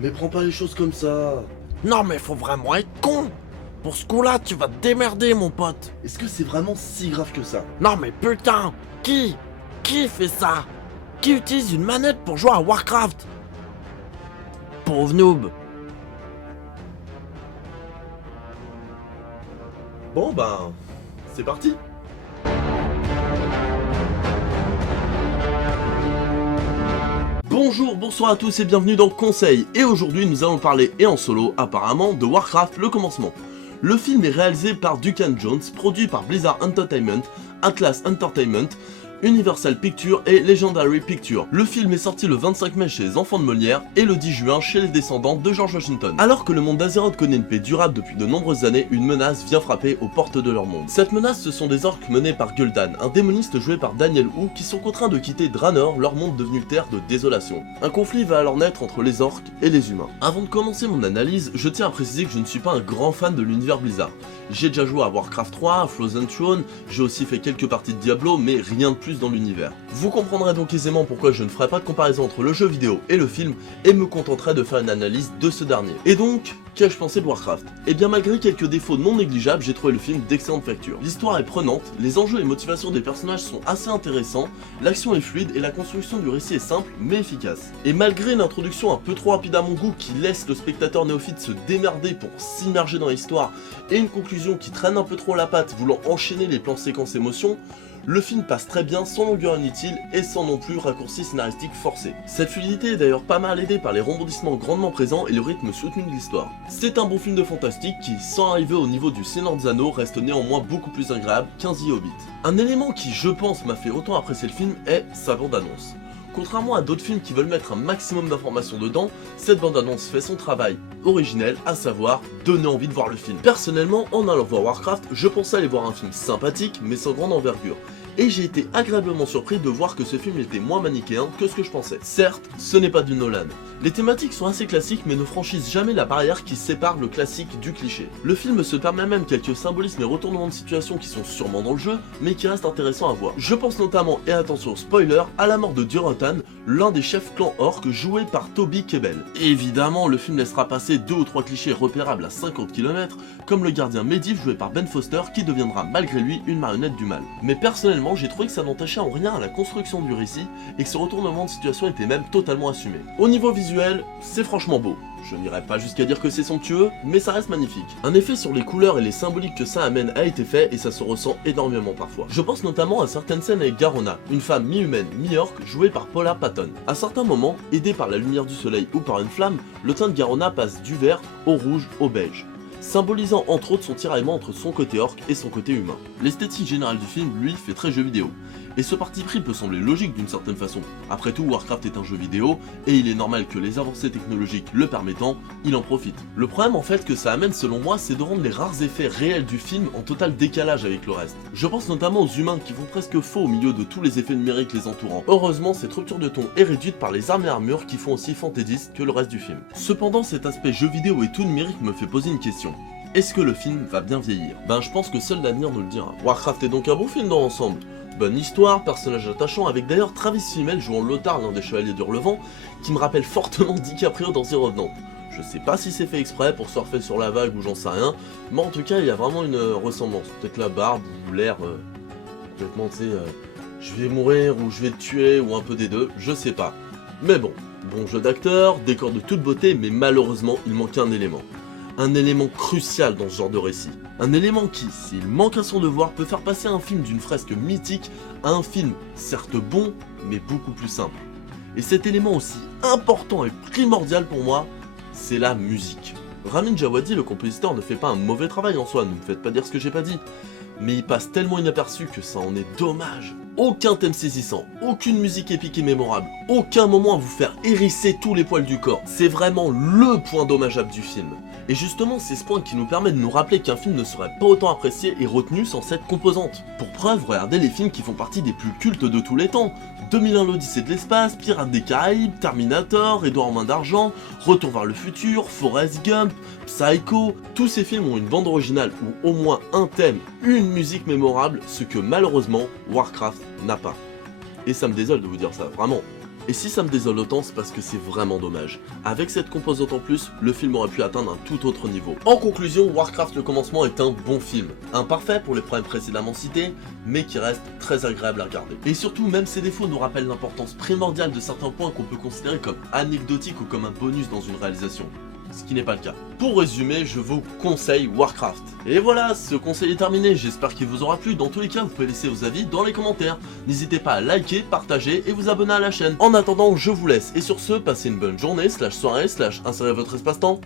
Mais prends pas les choses comme ça. Non mais faut vraiment être con. Pour ce coup-là, tu vas te démerder, mon pote. Est-ce que c'est vraiment si grave que ça? Non mais putain, qui fait ça? Qui utilise une manette pour jouer à Warcraft? Pauvre noob. Bon ben, c'est parti. Bonjour, bonsoir à tous et bienvenue dans Conseil. Et aujourd'hui nous allons parler, et en solo apparemment, de Warcraft le commencement. Le film est réalisé par Duncan Jones, produit par Blizzard Entertainment, Atlas Entertainment, Universal Pictures et Legendary Pictures. Le film est sorti le 25 mai chez les enfants de Molière et le 10 juin chez les descendants de George Washington. Alors que le monde d'Azeroth connaît une paix durable depuis de nombreuses années, une menace vient frapper aux portes de leur monde. Cette menace, ce sont des orques menés par Gul'dan, un démoniste joué par Daniel Hu, qui sont contraints de quitter Draenor, leur monde devenu terre de désolation. Un conflit va alors naître entre les orques et les humains. Avant de commencer mon analyse, je tiens à préciser que je ne suis pas un grand fan de l'univers Blizzard. J'ai déjà joué à Warcraft 3, à Frozen Throne, j'ai aussi fait quelques parties de Diablo, mais rien de plus dans l'univers. Vous comprendrez donc aisément pourquoi je ne ferai pas de comparaison entre le jeu vidéo et le film, et me contenterai de faire une analyse de ce dernier. Et donc, qu'ai-je pensé de Warcraft? Eh bien malgré quelques défauts non négligeables, j'ai trouvé le film d'excellente facture. L'histoire est prenante, les enjeux et motivations des personnages sont assez intéressants, l'action est fluide et la construction du récit est simple mais efficace. Et malgré une introduction un peu trop rapide à mon goût qui laisse le spectateur néophyte se démerder pour s'immerger dans l'histoire, et une conclusion qui traîne un peu trop la patte voulant enchaîner les plans séquences émotions, le film passe très bien sans longueur inutile et sans non plus raccourcis scénaristiques forcés. Cette fluidité est d'ailleurs pas mal aidée par les rebondissements grandement présents et le rythme soutenu de l'histoire. C'est un bon film de fantastique qui, sans arriver au niveau du Seigneur des Anneaux, reste néanmoins beaucoup plus agréable qu'un The Hobbit. Un élément qui, je pense, m'a fait autant apprécier le film est sa bande-annonce. Contrairement à d'autres films qui veulent mettre un maximum d'informations dedans, cette bande-annonce fait son travail originel, à savoir donner envie de voir le film. Personnellement, en allant voir Warcraft, je pensais aller voir un film sympathique mais sans grande envergure. Et j'ai été agréablement surpris de voir que ce film était moins manichéen que ce que je pensais. Certes, ce n'est pas du Nolan. Les thématiques sont assez classiques mais ne franchissent jamais la barrière qui sépare le classique du cliché. Le film se permet même quelques symbolismes et retournements de situation qui sont sûrement dans le jeu, mais qui restent intéressants à voir. Je pense notamment, et attention spoiler, à la mort de Durotan, l'un des chefs clan orques joué par Toby Kebbell. Évidemment, le film laissera passer 2 ou 3 clichés repérables à 50 km, comme le gardien Medivh joué par Ben Foster qui deviendra malgré lui une marionnette du mal. Mais personnellement, j'ai trouvé que ça n'entachait en rien à la construction du récit et que ce retournement de situation était même totalement assumé. Au niveau visuel, c'est franchement beau. Je n'irai pas jusqu'à dire que c'est somptueux, mais ça reste magnifique. Un effet sur les couleurs et les symboliques que ça amène a été fait et ça se ressent énormément parfois. Je pense notamment à certaines scènes avec Garona, une femme mi-humaine, mi-orque jouée par Paula Patton. À certains moments, aidée par la lumière du soleil ou par une flamme, le teint de Garona passe du vert au rouge au beige, symbolisant entre autres son tiraillement entre son côté orc et son côté humain. L'esthétique générale du film, lui, fait très jeu vidéo. Et ce parti pris peut sembler logique d'une certaine façon. Après tout, Warcraft est un jeu vidéo, et il est normal que les avancées technologiques le permettant, il en profite. Le problème en fait que ça amène selon moi, c'est de rendre les rares effets réels du film en total décalage avec le reste. Je pense notamment aux humains qui font presque faux au milieu de tous les effets numériques les entourant. Heureusement, cette rupture de ton est réduite par les armes et armures qui font aussi fantaisiste que le reste du film. Cependant, cet aspect jeu vidéo et tout numérique me fait poser une question. Est-ce que le film va bien vieillir? Ben je pense que seul l'avenir nous le dira. Warcraft est donc un bon film dans l'ensemble. Bonne histoire, personnage attachant, avec d'ailleurs Travis Fimmel jouant Lothar, l'un des chevaliers d'Hurlevent, qui me rappelle fortement DiCaprio dans The Revenant. Je sais pas si c'est fait exprès pour surfer sur la vague ou j'en sais rien, mais en tout cas il y a vraiment une ressemblance. Peut-être la barbe ou l'air complètement, tu sais, je vais mourir ou je vais te tuer ou un peu des deux, je sais pas. Mais bon jeu d'acteur, décor de toute beauté, mais malheureusement il manque un élément. Un élément crucial dans ce genre de récit. Un élément qui, s'il manque à son devoir, peut faire passer un film d'une fresque mythique à un film certes bon, mais beaucoup plus simple. Et cet élément aussi important et primordial pour moi, c'est la musique. Ramin Djawadi, le compositeur, ne fait pas un mauvais travail en soi, ne me faites pas dire ce que j'ai pas dit. Mais il passe tellement inaperçu que ça en est dommage. Aucun thème saisissant, aucune musique épique et mémorable, aucun moment à vous faire hérisser tous les poils du corps. C'est vraiment le point dommageable du film. Et justement, c'est ce point qui nous permet de nous rappeler qu'un film ne serait pas autant apprécié et retenu sans cette composante. Pour preuve, regardez les films qui font partie des plus cultes de tous les temps. 2001 l'Odyssée de l'espace, Pirates des Caraïbes, Terminator, Edouard Main d'Argent, Retour vers le futur, Forrest Gump, Psycho, tous ces films ont une bande originale ou au moins un thème, une musique mémorable, ce que malheureusement Warcraft n'a pas. Et ça me désole de vous dire ça, vraiment. Et si ça me désole autant, c'est parce que c'est vraiment dommage. Avec cette composante en plus, le film aurait pu atteindre un tout autre niveau. En conclusion, Warcraft le commencement est un bon film. Imparfait pour les problèmes précédemment cités, mais qui reste très agréable à regarder. Et surtout, même ses défauts nous rappellent l'importance primordiale de certains points qu'on peut considérer comme anecdotiques ou comme un bonus dans une réalisation. Ce qui n'est pas le cas. Pour résumer, je vous conseille Warcraft. Et voilà, ce conseil est terminé, j'espère qu'il vous aura plu. Dans tous les cas, vous pouvez laisser vos avis dans les commentaires. N'hésitez pas à liker, partager et vous abonner à la chaîne. En attendant, je vous laisse. Et sur ce, passez une bonne journée, /soirée, / insérez votre espace-temps.